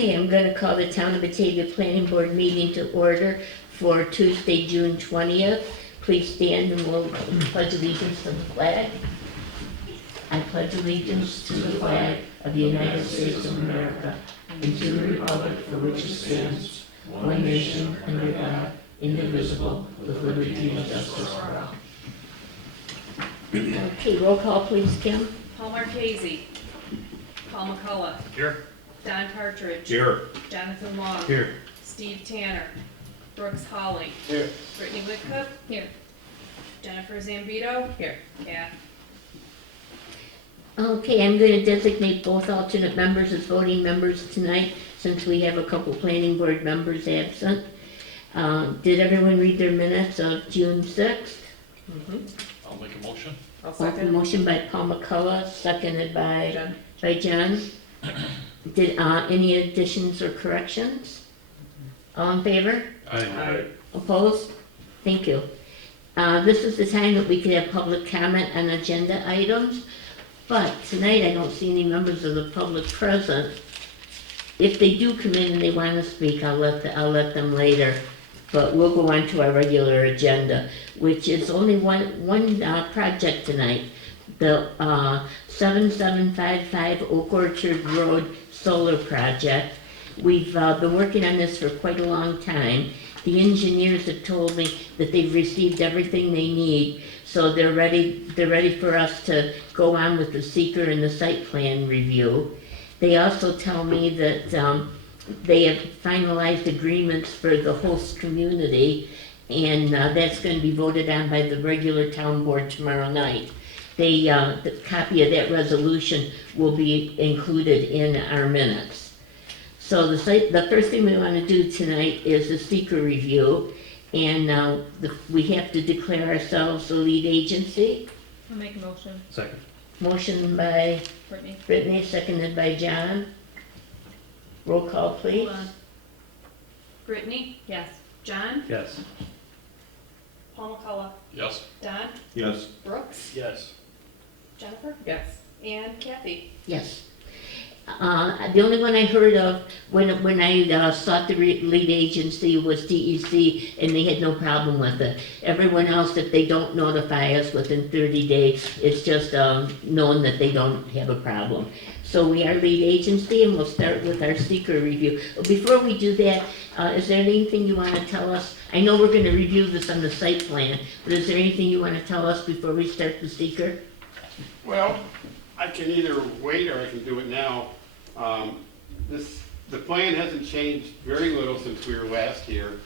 Okay, I'm gonna call the Town of Batavia Planning Board meeting to order for Tuesday, June 20th. Please stand and we'll pledge allegiance to the flag. I pledge allegiance to the flag of the United States of America and to the republic for which it stands, one nation under God, indivisible, with liberty and justice for all. Okay, roll call please, Kim. Paul Marchese. Paul McCullough. Here. Don Partridge. Here. Jonathan Long. Here. Steve Tanner. Brooks Hawley. Here. Brittany Whitcup. Here. Jennifer Zambito. Here. Kath. Okay, I'm going to designate both alternate members as voting members tonight, since we have a couple planning board members absent. Did everyone read their minutes of June 6th? I'll make a motion. I'll Motion by Paul McCullough, seconded by Jen. John. Did any additions or corrections? All in favor? Aye. Opposed? Thank you. This is the time that we could have public comment on agenda items, but tonight I don't see any members of the public present. If they do come in and they want to speak, I'll let them later, but we'll go on to our regular agenda, which is only one project tonight, the 7755 Oak Orchard Road Solar Project. We've been working on this for quite a long time. The engineers have told me that they've received everything they need, so they're ready for us to go on with the SEQR and the site plan review. They also tell me that they have finalized agreements for the host community, and that's going to be voted on by the regular town board tomorrow night. The copy of that resolution will be included in our minutes. So the first thing we want to do tonight is the SEQR review, and we have to declare ourselves the lead agency. I'll make a motion. Second. Motion by Brittany. Brittany, seconded by John. Roll call, please. Hold on. Brittany. Yes. John. Yes. Paul McCullough. Yes. Don. Yes. Brooks. Yes. Jennifer. Yes. And Kathy. Yes. The only one I heard of when I sought the lead agency was DEC, and they had no problem with it. Everyone else, if they don't notify us within 30 days, it's just known that they don't have a problem. So we are lead agency, and we'll start with our SEQR review. Before we do that, is there anything you want to tell us? I know we're going to review this on the site plan, but is there anything you want to tell us before we start the SEQR? Well, I can either wait or I can do it now. The plan hasn't changed very little since we were last here.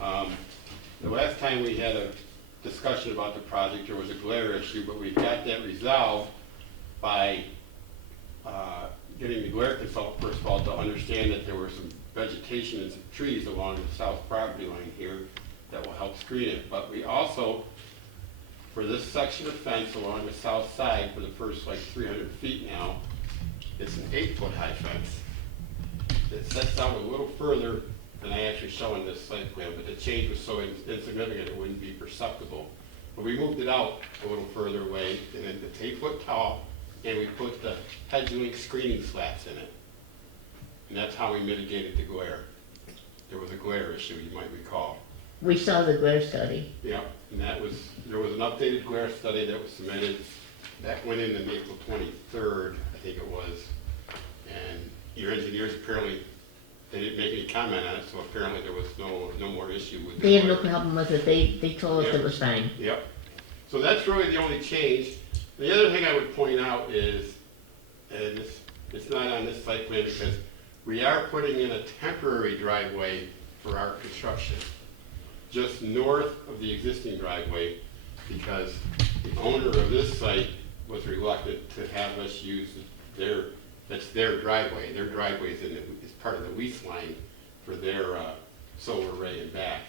The last time we had a discussion about the project, there was a glare issue, but we got that resolved by getting the glare consultant, first of all, to understand that there were some vegetation and some trees along the south property line here that will help screen it. But we also, for this section of fence along the south side, for the first like 300 feet now, it's an 8-foot high fence. It sets out a little further than I actually show in this site plan, but the change was so insignificant it wouldn't be perceptible. But we moved it out a little further away, and it's 8 foot tall, and we put the hedge link screening slats in it. And that's how we mitigated the glare. There was a glare issue, you might recall. We saw the glare study. Yeah, and there was an updated glare study that was submitted. That went in on April 23rd, I think it was. And your engineers apparently, they didn't make any comment on it, so apparently there was no more issue with it. They had no problem with it. They told us Yep. it was fine. Yep. So that's really the only change. The other thing I would point out is, and it's not on this site plan because we are putting in a temporary driveway for our construction, just north of the existing driveway, because the owner of this site was reluctant to have us use that's their driveway. Their driveway is part of the lease line for their solar array and back.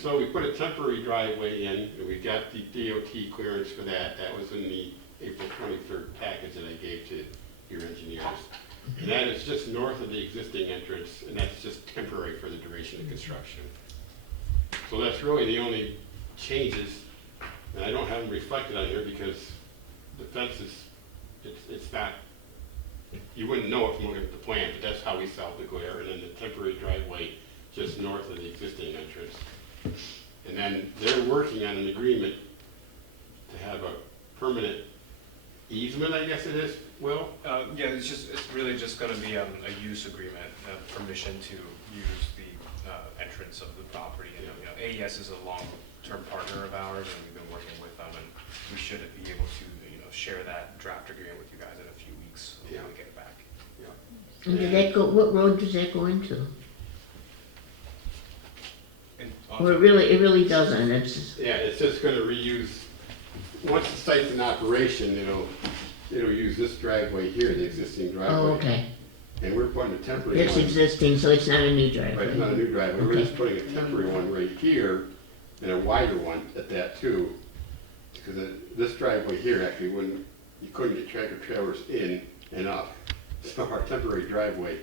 So we put a temporary driveway in, and we got the DOT clearance for that. That was in the April 23rd package that I gave to your engineers. And that is just north of the existing entrance, and that's just temporary for the duration of construction. So that's really the only changes, and I don't have them reflected on here because the fence is, it's not you wouldn't know it from looking at the plan, but that's how we solved the glare, and then the temporary driveway just north of the existing entrance. And then they're working on an agreement to have a permanent easement, I guess it is, Will? Yeah, it's really just gonna be a use agreement, permission to use the entrance of the property. And, you know, AES is a long-term partner of ours, and we've been working with them, and we should be able to, you know, share that draft agreement with you guys in a few weeks when we get it back. And does that go, what road does that go into? And Or it really doesn't, it's just, Yeah, it's just gonna reuse, once the site's in operation, it'll use this driveway here, the existing driveway. oh, okay. And we're putting a temporary It's one. existing, so it's not a new Right, it's not a driveway. new driveway, we're Okay. just putting a temporary one right here, and a wider one at that too. Because this driveway here actually wouldn't, you couldn't get tractor trailers in and up. So our temporary driveway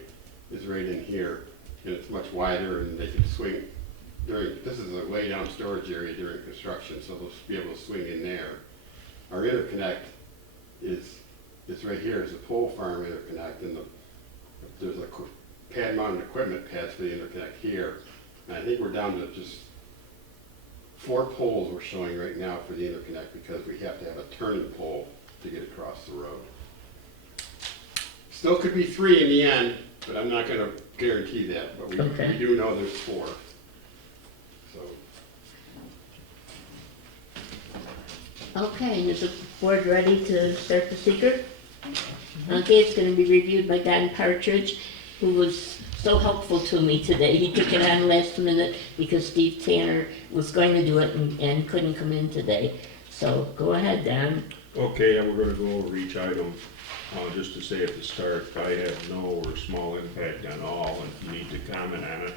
is right in here, and it's much wider, and they can swing during, this is a lay down storage area during construction, so they'll be able to swing in there. Our interconnect is right here, it's a pole farm interconnect, and there's a pad mounted equipment pads for the interconnect here. And I think we're down to just 4 poles we're showing right now for the interconnect, because we have to have a turning pole to get across the road. Still could be 3 in the end, but I'm not gonna guarantee that, but we Okay. do know there's 4. So, Okay, is the board ready to start the seeker? Okay, it's gonna be reviewed by Don Partridge, who was so helpful to me today. He took it on last minute because Steve Tanner was going to do it and couldn't come in today. So go ahead, Don. Okay, and we're gonna go over each item. Just to say at the start, I have no or small impact on all, and if you need to comment on it,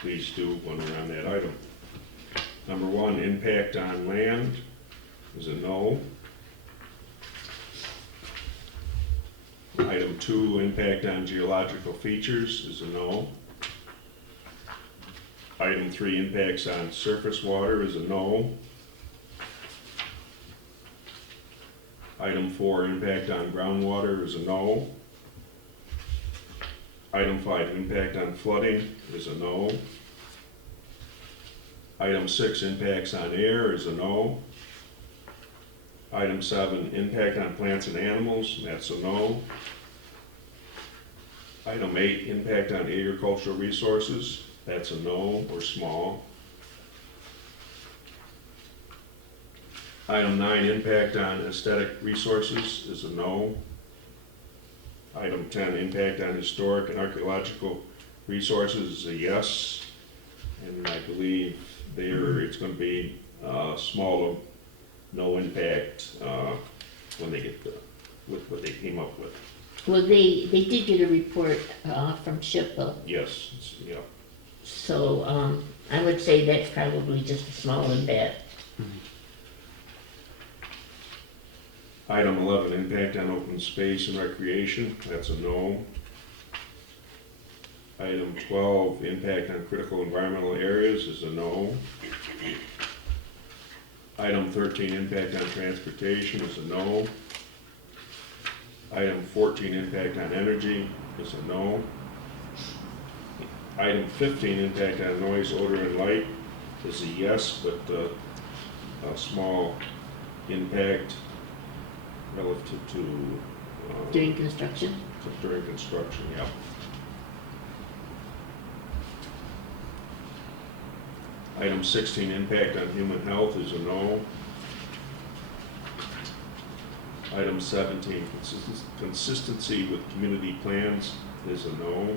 please do when we're on that item. Number 1, impact on land is a no. Item 2, impact on geological features is a no. Item 3, impacts on surface water is a no. Item 4, impact on groundwater is a no. Item 5, impact on flooding is a no. Item 6, impacts on air is a no. Item 7, impact on plants and animals, that's a no. Item 8, impact on agricultural resources, that's a no or small. Item 9, impact on aesthetic resources is a no. Item 10, impact on historic and archaeological resources is a yes. And I believe there it's going to be small, no impact when they get with what they came up with. Well, they did get a report from SHPA, Yes, yeah. so I would say that's probably just a small impact. Item 11, impact on open space and recreation, that's a no. Item 12, impact on critical environmental areas is a no. Item 13, impact on transportation is a no. Item 14, impact on energy is a no. Item 15, impact on noise, odor, and light is a yes, but a small impact relative to During construction? during construction, yeah. Item 16, impact on human health is a no. Item 17, consistency with community plans is a no.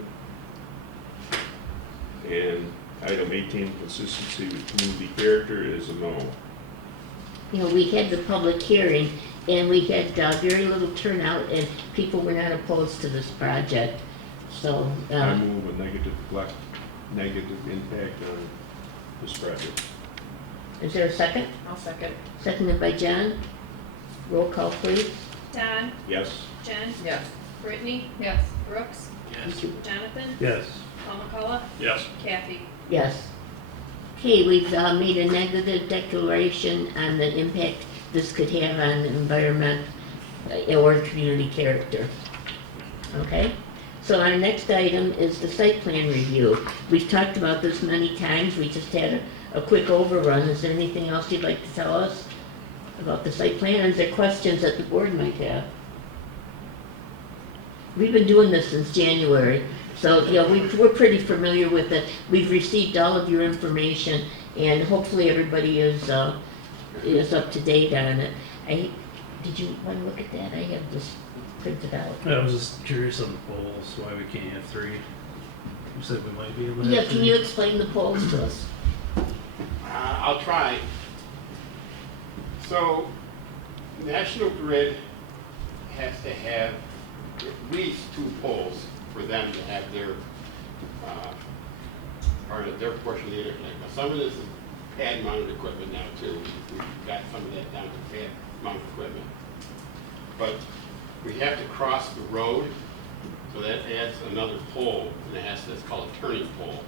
And item 18, consistency with community character is a no. You know, we had the public hearing, and we had very little turnout, and people were not opposed to this project, so, I move a negative impact on this project. is there a second? I'll second. Seconded by John. Roll call, please. Don, Yes? Jen, Yes. Brittany, Yes. Brooks, Yes. Jonathan, Yes. Paul McCullough, Yes. Kathy. Yes. Okay, we've made a negative declaration on the impact this could have on the environment or community character. Okay? So our next item is the site plan review. We've talked about this many times, we just had a quick overrun. Is there anything else you'd like to tell us about the site plan? Is there questions that the board might have? We've been doing this since January, so, you know, we're pretty familiar with it. We've received all of your information, and hopefully everybody is up to date on it. Did you want to look at that? I have this printed out. I was just curious on the polls, why we can't have three. You said we might be able to Yeah, have can three. you explain the polls to us? I'll try. So, National Grid has to have at least 2 poles for them to have their, part of their portion of the interconnect. Now, some of this is pad mounted equipment now too. We've got some of that down to pad mounted equipment. But we have to cross the road, so that adds another pole, and it has, that's called a turning pole.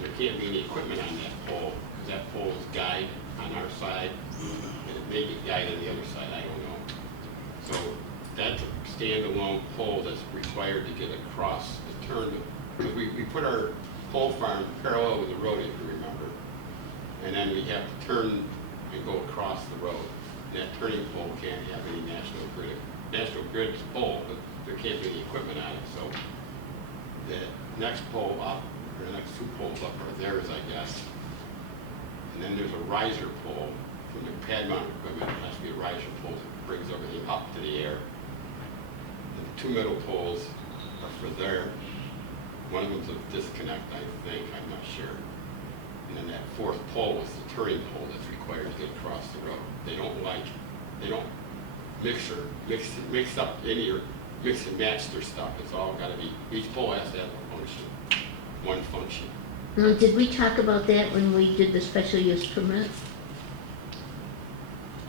There can't be any equipment on that pole, because that pole is guide on our side, and it may get guide on the other side, I don't know. So that's a standalone pole that's required to get across the turn. We put our pole farm parallel with the road, if you remember, and then we have to turn and go across the road. That turning pole can't have any National Grid's pole, but there can't be any equipment on it. So the next pole up, or the next 2 poles up are theirs, I guess. And then there's a riser pole from the pad mount equipment. It has to be a riser pole that brings everything up to the air. And the 2 middle poles are for there. One of them's a disconnect, I think, I'm not sure. And then that 4th pole is the turning pole that's required to get across the road. They don't mix up any or mix and match their stuff. It's all got to be, each pole has to have a function, one function. Now, did we talk about that when we did the special use permit?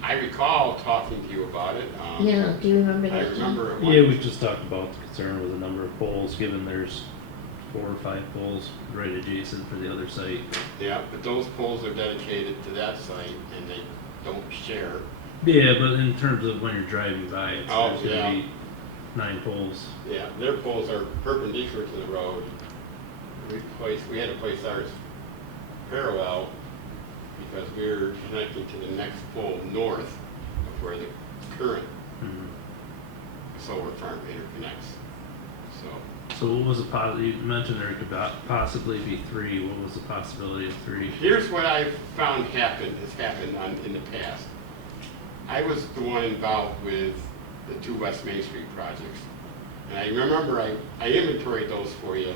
I recall talking to you about it. Yeah, do you remember I that? Jim? remember at one- Yeah, we just talked about the concern with the number of poles, given there's 4 or 5 poles right adjacent for the other site. Yeah, but those poles are dedicated to that site and they don't share. Yeah, but in terms of when you're driving by, it's Oh, there's yeah. gonna be 9 poles. Yeah, their poles are perpendicular to the road. We had to place ours parallel because we're connecting to the next pole north of where the current Mhm. solar farm interconnects. So, So what was you mentioned there could possibly be 3. What was the possibility of 3? here's what I found has happened in the past. I was the one involved with the 2 West Main Street projects. And I remember I inventoried those for you.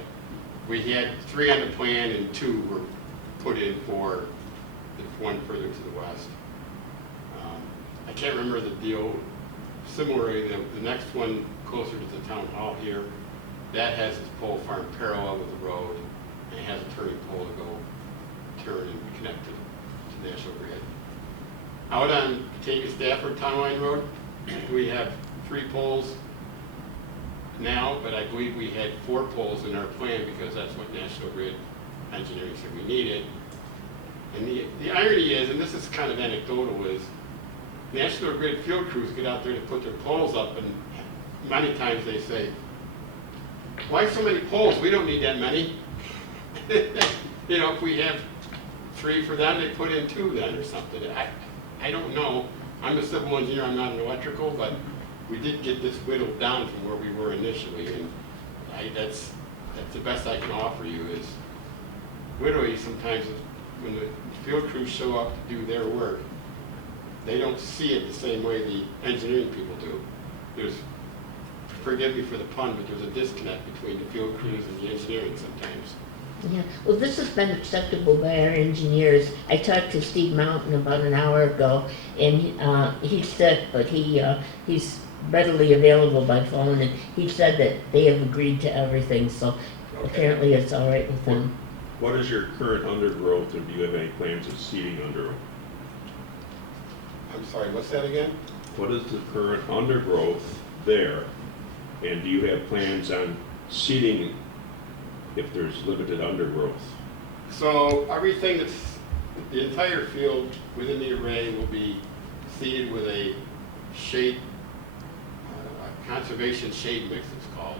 We had 3 on the plan and 2 were put in for the one further to the west. I can't remember the deal. Similarly, the next one closer to the town hall here, that has its pole farm parallel with the road, and it has a turning pole to go turn and connect to National Grid. Out on Batavia Stafford Town Line Road, we have 3 poles now, but I believe we had 4 poles in our plan because that's what National Grid engineering said we needed. And the irony is, and this is kind of anecdotal, is National Grid field crews get out there to put their poles up, and many times they say, why so many poles? We don't need that many. You know, if we have 3 for them, they put in 2 then or something. I don't know. I'm a civil engineer, I'm not an electrical, but we did get this whittled down from where we were initially, and that's the best I can offer you is literally sometimes when the field crews show up to do their work, they don't see it the same way the engineering people do. There's, forgive me for the pun, but there's a disconnect between the field crews and the engineering sometimes. Yeah, well, this has been acceptable by our engineers. I talked to Steve Mountain about an hour ago, and he's sick, but he's readily available by phone, and he said that they have agreed to everything, so Okay. apparently it's all right with them. What is your current undergrowth, and do you have any plans of seeding undergrowth? I'm sorry, what's that again? What is the current undergrowth there, and do you have plans on seeding if there's limited undergrowth? So everything the entire field within the array will be seeded with a shade, a conservation shade mix it's called.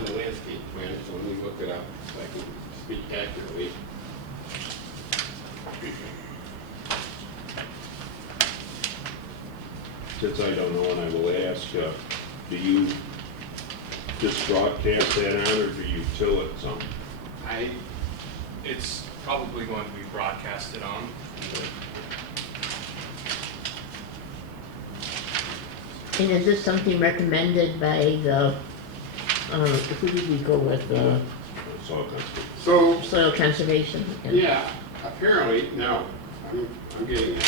on the landscape plan, so let me look it up so I can speak accurately. Since I don't know, and I will ask, do you just broadcast that on, or do you till it some? It's probably going to be broadcasted on. And is this something recommended by the, who did we go with, It's all kinds of. So, soil conservation? yeah, apparently, no, I'm getting it.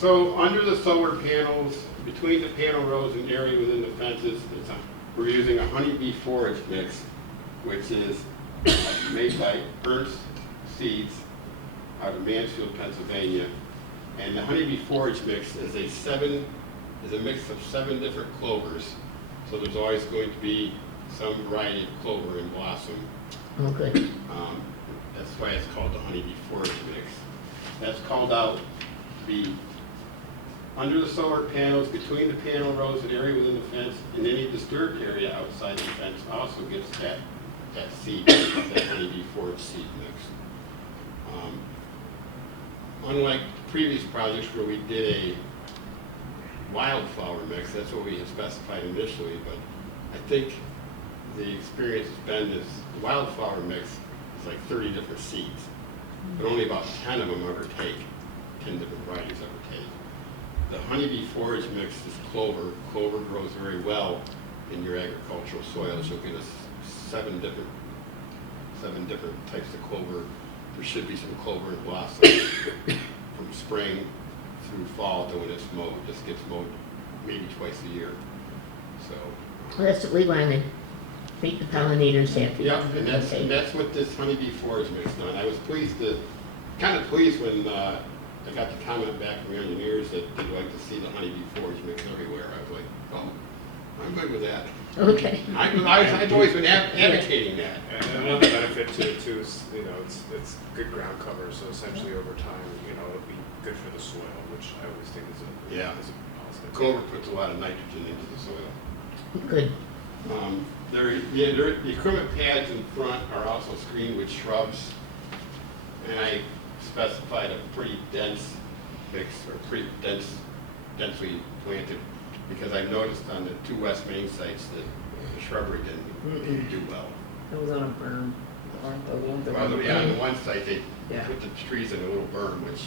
So under the solar panels, between the panel rows and area within the fences, we're using a honeybee forage mix, which is made by Ernst Seeds out of Mansfield, Pennsylvania. And the honeybee forage mix is a mix of 7 different clovers. So there's always going to be some variety of clover in blossom. Oh, good. That's why it's called the honeybee forage mix. That's called out to be under the solar panels, between the panel rows and area within the fence, and any disturbed area outside the fence also gets that seed, that honeybee forage seed mix. Unlike previous projects where we did a wildflower mix, that's what we had specified initially, but I think the experience has been this wildflower mix is like 30 different seeds, but only about 10 of them ever take, 10 different varieties ever take. The honeybee forage mix is clover. Clover grows very well in your agricultural soils. You'll get seven different types of clover. There should be some clover in blossom from spring through fall to when it's mowed. This gets mowed maybe twice a year. So. Well, that's what we wanted, make the pollinators happy. Yeah, and Okay. that's what this honeybee forage mix done. I was kind of pleased when I got the comment back from your engineers that they'd like to see the honeybee forage mix everywhere. I was like, oh, I'm good with that. Okay. I've always been advocating that. And another benefit to it too is, it's good ground cover, so essentially over time, it'll be good for the soil, which I always think is a positive. Clover puts a lot of nitrogen into the soil. Good. The equipment pads in front are also screened with shrubs, and I specified a pretty dense mix, or pretty densely planted, because I noticed on the 2 West Main sites that the shrubbery didn't do well. It was on a berm. Well, on the one site, they Yeah. put the trees in a little berm, which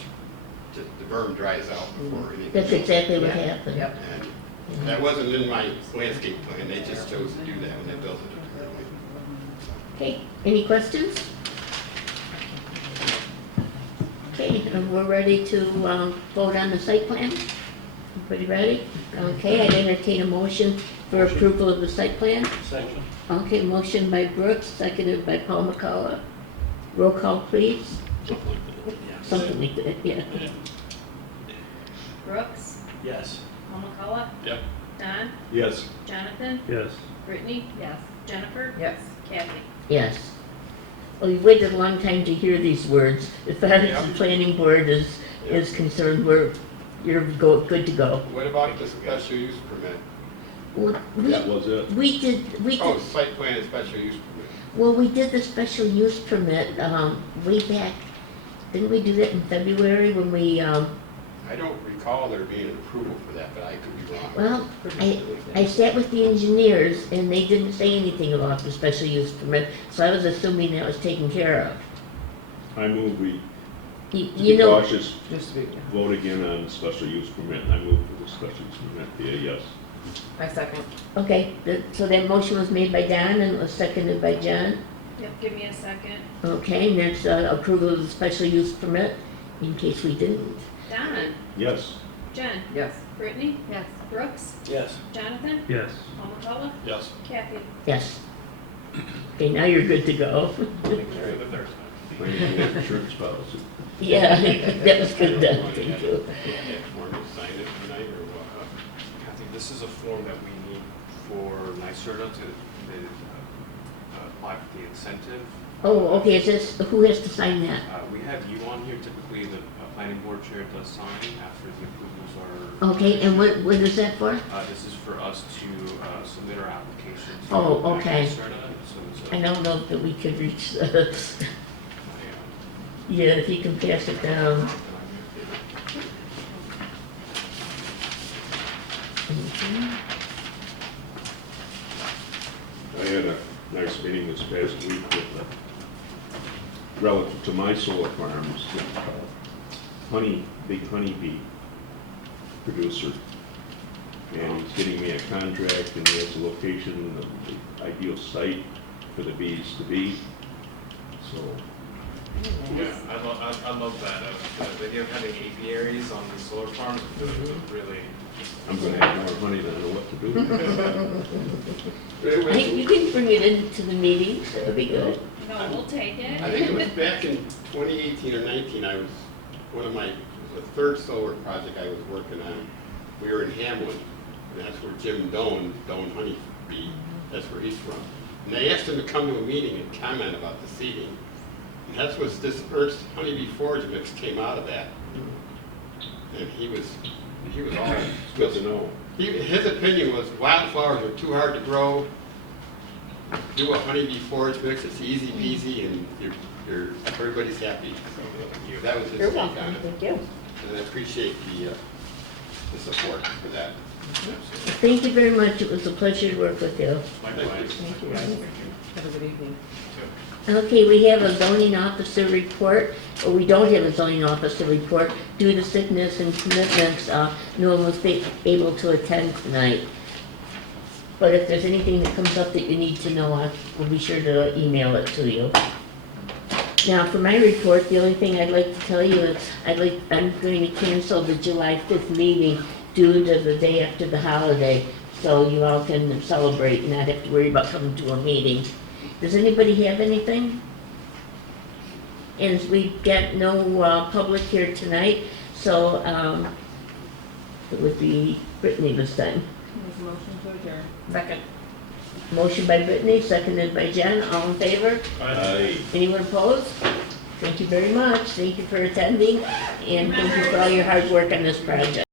the berm dries out before anything. That's exactly what Yeah. happened. Yep. And that wasn't in my landscape plan, they just chose to do that when they built it. Okay, any questions? Okay, we're ready to vote on the site plan? Everybody ready? Okay, I'd entertain a motion for approval of the site plan. Section. Okay, motion by Brooks, seconded by Paul McCullough. Roll call, please. Something like that, yeah. Brooks, Yes. Paul McCullough, Yep. Don, Yes. Jonathan, Yes. Brittany. Yes. Jennifer. Yes. Kathy. Yes. Well, you waited a long time to hear these words. As far as the planning board is concerned, you're good to go. What about the special use permit? Well, That was it. we did, Oh, site plan and special use permit. well, we did the special use permit, way back, didn't we do that in February when we, I don't recall there being an approval for that, but I could be wrong. well, I sat with the engineers and they didn't say anything about the special use permit, so I was assuming that was taken care of. I move we, to You be know, cautious, Just to be, vote again on the special use permit, and I move for the special use permit be a yes. I second. okay, so that motion was made by Don and was seconded by John. Yep, give me a second. Okay, and that's approval of the special use permit, in case we didn't. Don, Yes. Jen, Yes. Brittany. Yes. Brooks, Yes. Jonathan, Yes. Paul McCullough, Yes. Kathy. Yes. Okay, now you're good to go. For the third time. Planning board insurance policy. Yeah, that was good done, thank you. Want to sign it tonight or what? Kathy, this is a form that we need for NYSERDA to apply for the incentive. Oh, okay, is this, who has to sign that? We have you on here, typically the planning board chair does sign after the approvals are. Okay, and what is that for? This is for us to submit our application to. Oh, okay. NYSERDA, so it's a. I don't know that we could reach the, my, yeah, if you can pass it down. I had a nice meeting this past week with, relative to my solar farms, with big honeybee producer. And he's getting me a contract, and he has a location, the ideal site for the bees to be. So, Yeah, I love that. The idea of having apiaries on these solar farms would really. I'm gonna have more money than I know what to do. It Hey, was- you can bring it into the meetings, that would be good. No, we'll take it. I think it was back in 2018 or 19, I was, the third solar project I was working on, we were in Hamlin, and that's where Jim Doan Honeybee, that's where he's from. And they asked him to come to a meeting and comment about the seeding. And that's what this Ernst Honeybee Forage mix came out of that. And he was all, It's good to know. his opinion was wildflowers are too hard to grow. Do a honeybee forage mix, it's easy peasy, and everybody's happy. So that was his take on it. Thank you. And I appreciate the support for that. Thank you very much, it was a pleasure to work with you. Likewise. Thank you, guys. Have a good evening. Okay, we have a zoning officer report, or we don't have a zoning officer report. Due to sickness and commitments, no one was able to attend tonight. But if there's anything that comes up that you need to know, we'll be sure to email it to you. Now, for my report, the only thing I'd like to tell you is I'm going to cancel the July 5th meeting due to the day after the holiday, so you all can celebrate and not have to worry about coming to a meeting. Does anybody have anything? And we've got no public here tonight, so it would be Brittany this time. Make a motion to adjourn. Second. Motion by Brittany, seconded by Jen, all in favor? Aye. Anyone opposed? Thank you very much, thank you for attending, and thank you for all your hard work on this project.